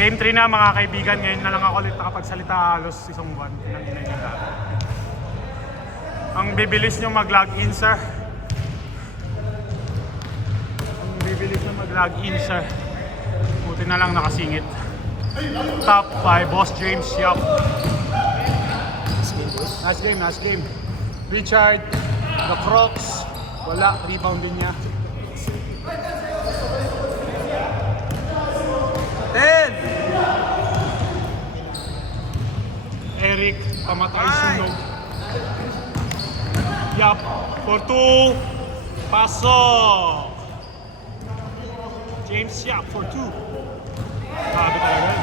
Game 3 na mga kaibigan, ngayon na lang ako ulit nakapagsalita halos isang buwan. Ang bibilis nyo mag-login sir. Ang bibilis nyo mag-login sir. Buti na lang nakasingit. Top by Boss James Yap. Nice game. Richard, the Crocs. Wala, rebound din niya. 10! Eric, pamatay sunog. Yap, for 2. Pasok. James Yap for 2. Grabe talaga.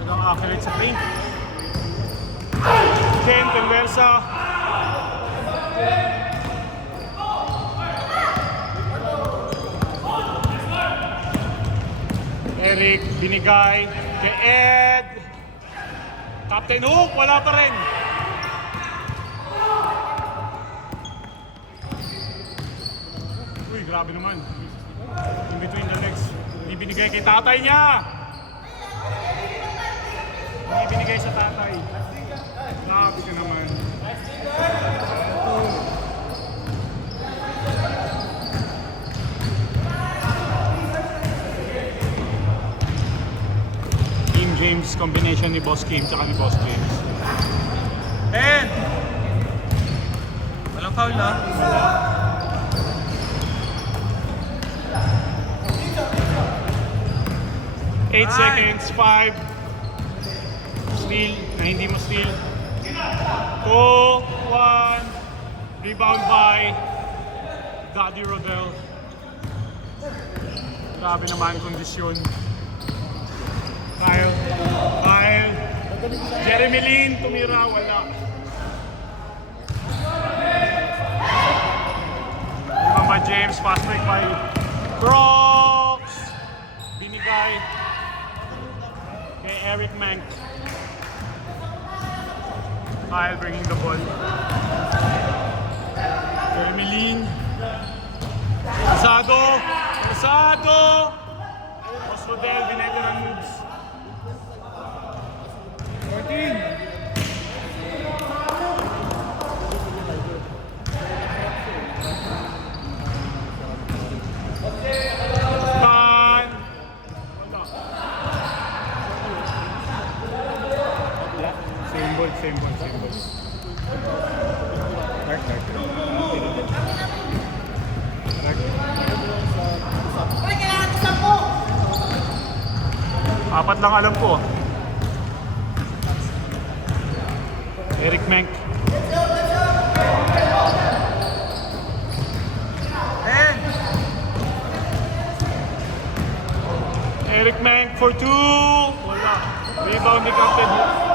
Naging accurate sa paint. Ken Conversa. Eric, binigay kay Ed. Captain Hook, wala pa rin. Uy, grabe naman. In between the legs. Hindi binigay kay tatay niya. Hindi binigay sa tatay. Grabe ka naman. Team James combination ni Boss Kim tsaka ni Boss James. 10! Walang foul na? 8 seconds, 5. Steal, na hindi mo steal. 2, 1. Rebound by Daddy Rodel. Grabe naman kondisyon. Kyle. Jeremy Lin, tumira, wala. Mama James, fast break by Crocs. Binigay kay Eric Mank. Kyle bringing the ball. Jeremy Lin. Rosado. Boss Rodel, veteran moves. 14. Same ball. Apat lang alam ko. Eric Mank. 10! Eric Mank for 2. Wala. Rebound ni Captain Hook.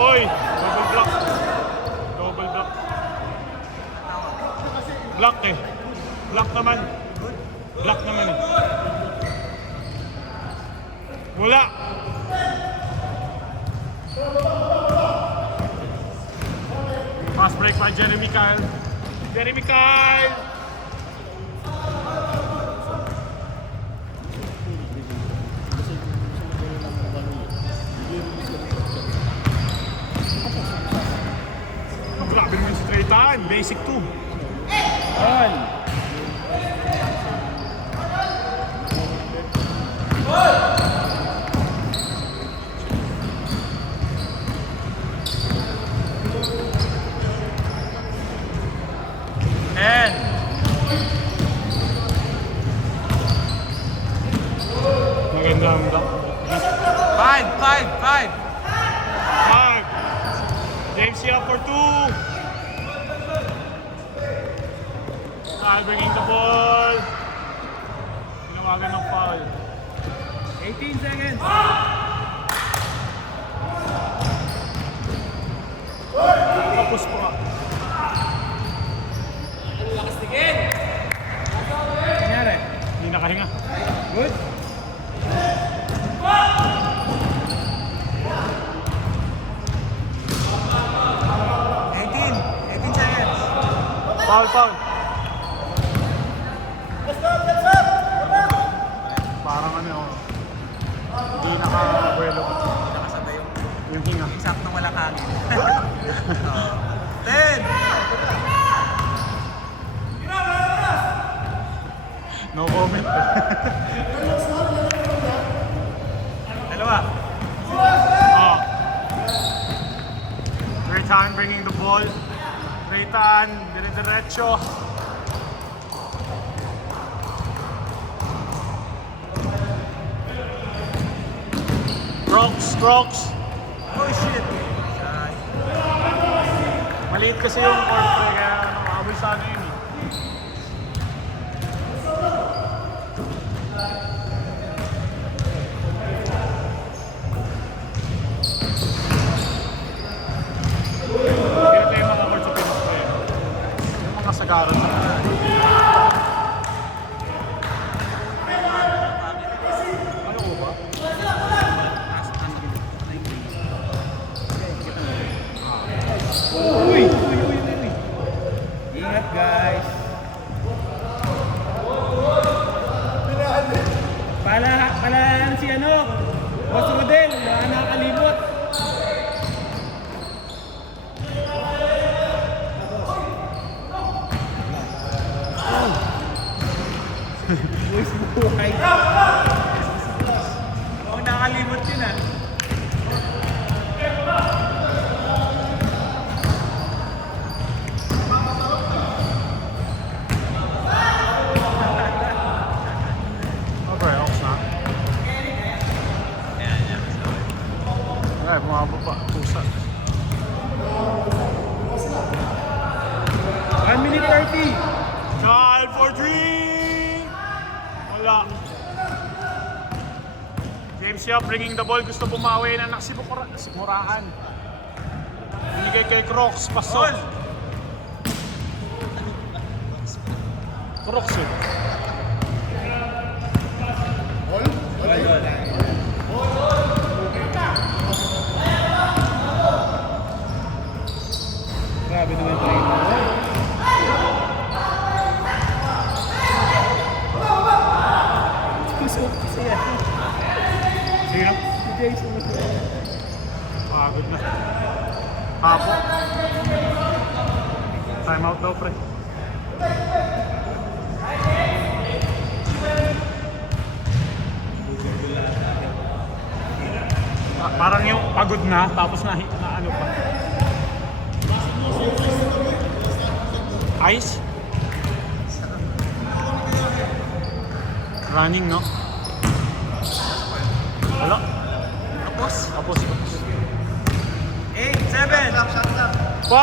Oy, double block. Block eh. Block naman eh. Wala. Fast break by Jeremy Kyle. Grabe naman si Treytan. Basic 2. Magandang block. 5! James here for 2. Kyle bringing the ball. Tinawagan ng foul. 18 seconds! Tapos pa. Lakas tigil! Nangyari? Hindi nakahinga. Good? Foul. Foul. No comment. Dalawa. Oh. Raytan bringing the ball. Raytan, dire-diretso. Crocs. Oh shit. Maliit kasi yung court kaya makabol sa ano yun eh. Ganito yung mga court sa Pinas ko eh. Yung mga sagaran sa ano ko ba? Uy. Ingat guys. Pala si ano? Boss Rodel, wala nakakalimot. Boys buhay. Oo, nakalimot yun ah. Okay, off na. Ay, bumababa. Pusa. 1 minute 30. Child for three! Wala. James Yap bringing the ball. Gusto bumawi na naksimuraan. Binigay kay Crocs. Pasol. Crocs yun. Grabe naman ito rin. Kusok kasi yan. Sino? Si Jason. Pagod na. Hapo. Time out daw, pre. Parang yung pagod na, tapos na ano pa. Ice? Running, no? Wala. Tapos? 8, 7. 5! 4!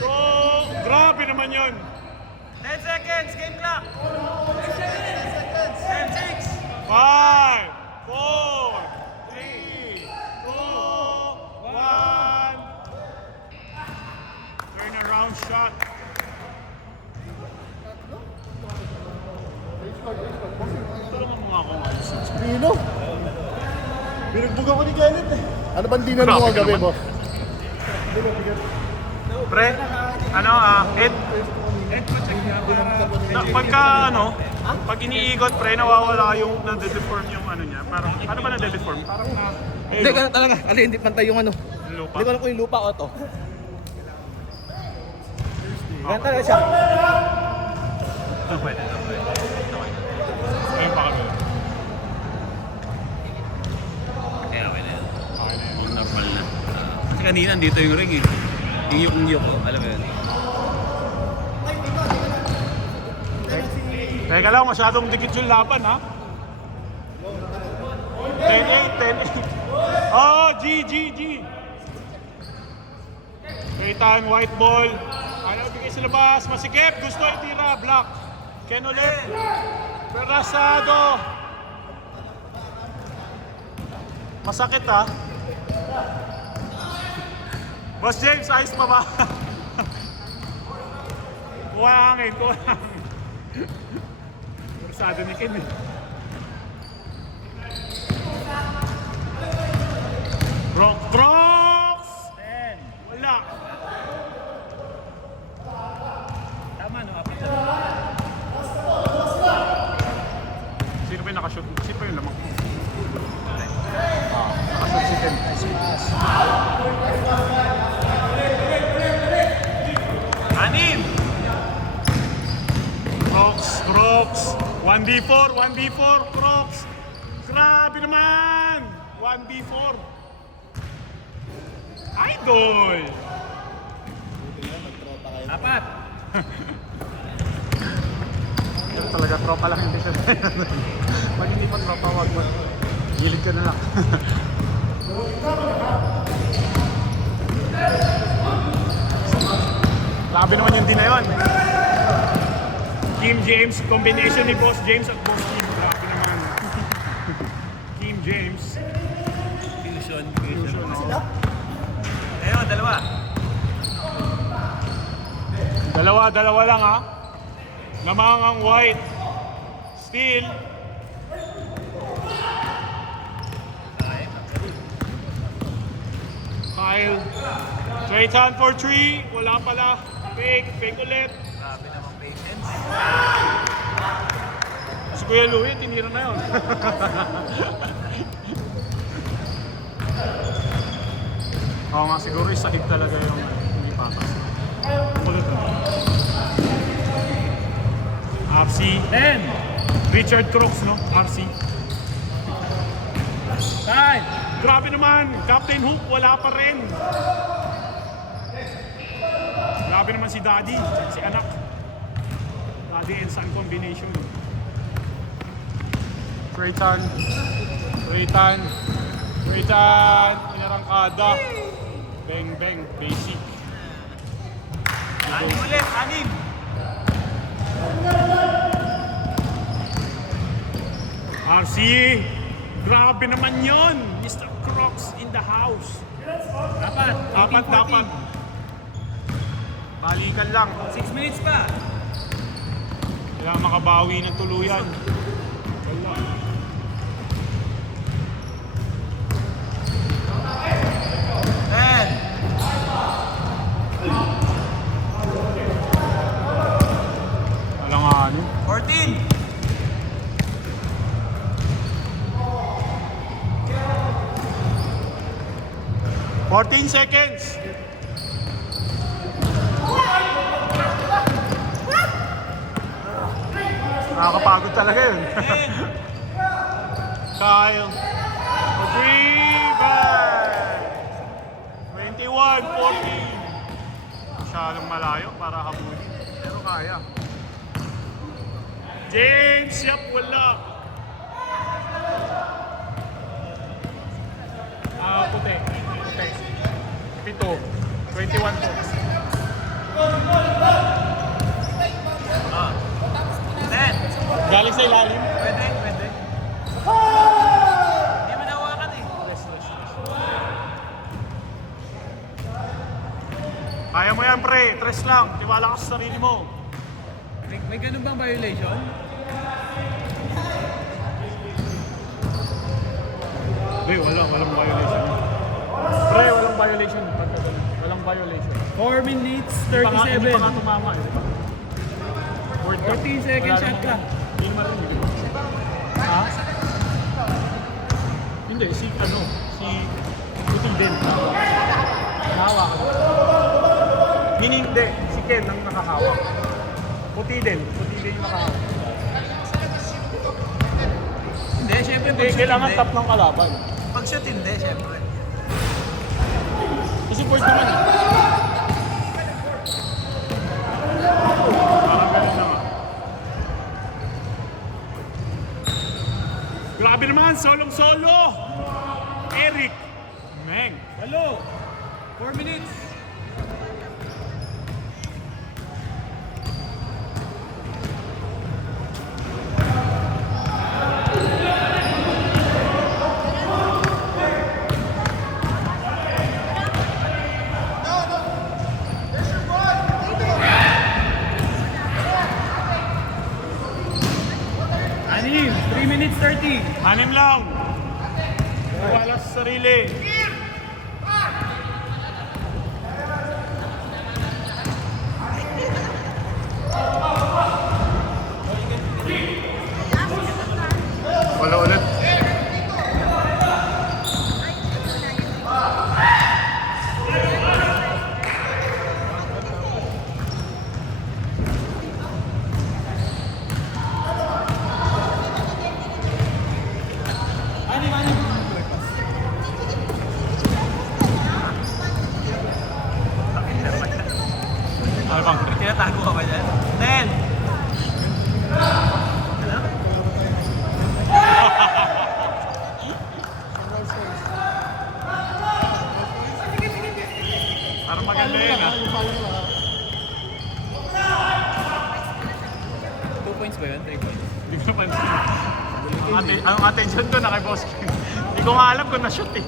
So, grabe naman yun. 10 seconds, game clock. 10, 6. 5, 4, 3, 2, 1. Turn around shot. Tulungan mo nga ako. Pino? Binugbog ako ni Kenneth eh. Ano bang dinner mo Grabe kagabi, naman. boss? Pre, ano Ed? Pagka pag iniikot pre, nawawala yung nade-deform yung ano niya. Parang, ano ba nade-deform? Parang na, Hindi, ganun talaga. Kasi hindi pantay yung ano. yung lupa. Hindi ko alam kung yung lupa o to. Ganun talaga siya. Pwede. Ayun pa kami. Okay na yan. Normal na. Kasi kanina dito yung ring eh. Yung yuk ko, alam mo yun. Teka lang, masyadong dikit yung laban ha. 10-8. Oh, G. Raytan, white ball. Ano, bigay sa labas. Masikip. Gusto itira. Block. Ken ulit. Perasado. Masakit ha. Boss James, ayos pa ba? Kuha hangin. Perasado ni Ken eh. Crocs! 10. Wala. Tama no, apat. Sino ba yung nakashoot? Sino ba yung lamang? Nakashoot si Ken. Anim! 1v4, 1v4, Crocs. Grabe naman! 1v4. Idol! Apat. Pero talaga tropa lang hindi siya. Pag hindi pa tropa, wag mo. Gilid ka na lang. Grabe naman yung din na yun. Kim James, combination ni Boss James at Boss Kim. Grabe naman. Kim James. Fusion. Ayun, dalawa. Dalawa lang ha. Lamang ang white. Still. Kyle. Straight hand for 3. Wala pala. Fake ulit. Grabe namang patience. Si Kuya Louie, tinira na yun. Oo nga, siguro isahid talaga yung hindi patas. Kulit na. RC. 10. Richard Crooks, no? RC. 5. Grabe naman, Captain Hook, wala pa rin. Grabe naman si Daddy, si anak. Daddy and son combination. Raytan, inarangkada. Bang, basic. Anim ulit, 6. RC, grabe naman yon, Mr. Crocs in the house. Apat dapat. Balikan lang. 6 minutes pa. Kailangan makabawi ng tuluyan. Alanganin. 14. 14 seconds. Nakakapagod talaga yun. Kyle. Driven. 21-14. Masyadong malayo para habulin. Pero kaya. James, yap, wala. Puti. 7. 21 points. 10. Galing sa ilalim. Pwede. Hindi mo nawakan eh. Kaya mo yan, pre. Tres lang. Tiwala ka sa sarili mo. May ganun bang violation? Pre, walang violation. Pre, walang violation. Walang violation. 4 minutes, Hindi pa nga tumama eh. 14 seconds shot ka. Hindi naman rin, di ba? Ha? Hindi, si Puti din. Nahawak ka. Meaning, hindi. Si Ken ang nakahawak. Puti din yung nakahawak. Hindi, syempre Hindi, kailangan tap ng kalaban. Pag shot hindi, syempre. Kasi point naman eh. Parang ganun lang ah. Grabe naman, solong-solo! Eric Meng. Hello! 4 minutes. Anim, 3 minutes 30. Anim lang. Wala sa sarili. Wala ulit. Ano bang? Tinatago ka ba dyan? Ten! Ano? Parang maganda yun ah. 2 points ba yun? 3 points? Hindi ko napansin. Ang attention ko na kay Boss King. Hindi ko nga alam kung na-shoot eh.